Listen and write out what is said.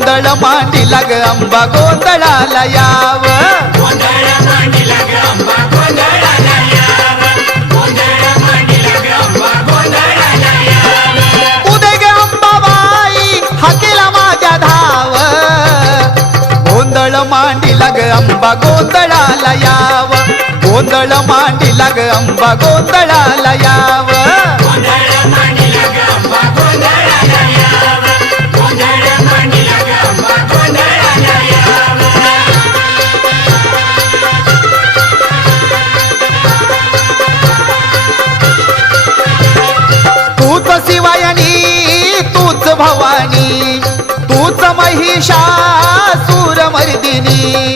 गोंधळ मांडीला ग अंबा गोंधळाला याव उदे ग अंबाबाई हाकेला माझ्या धाव गोंधळ मांडीला ग अंबा गोंधळाला याव गोंधळ मांडीला ग अंबा गोंधळाला याव तूच शिवायनी तूच भवानी तूच महिषासुर मर्दिनी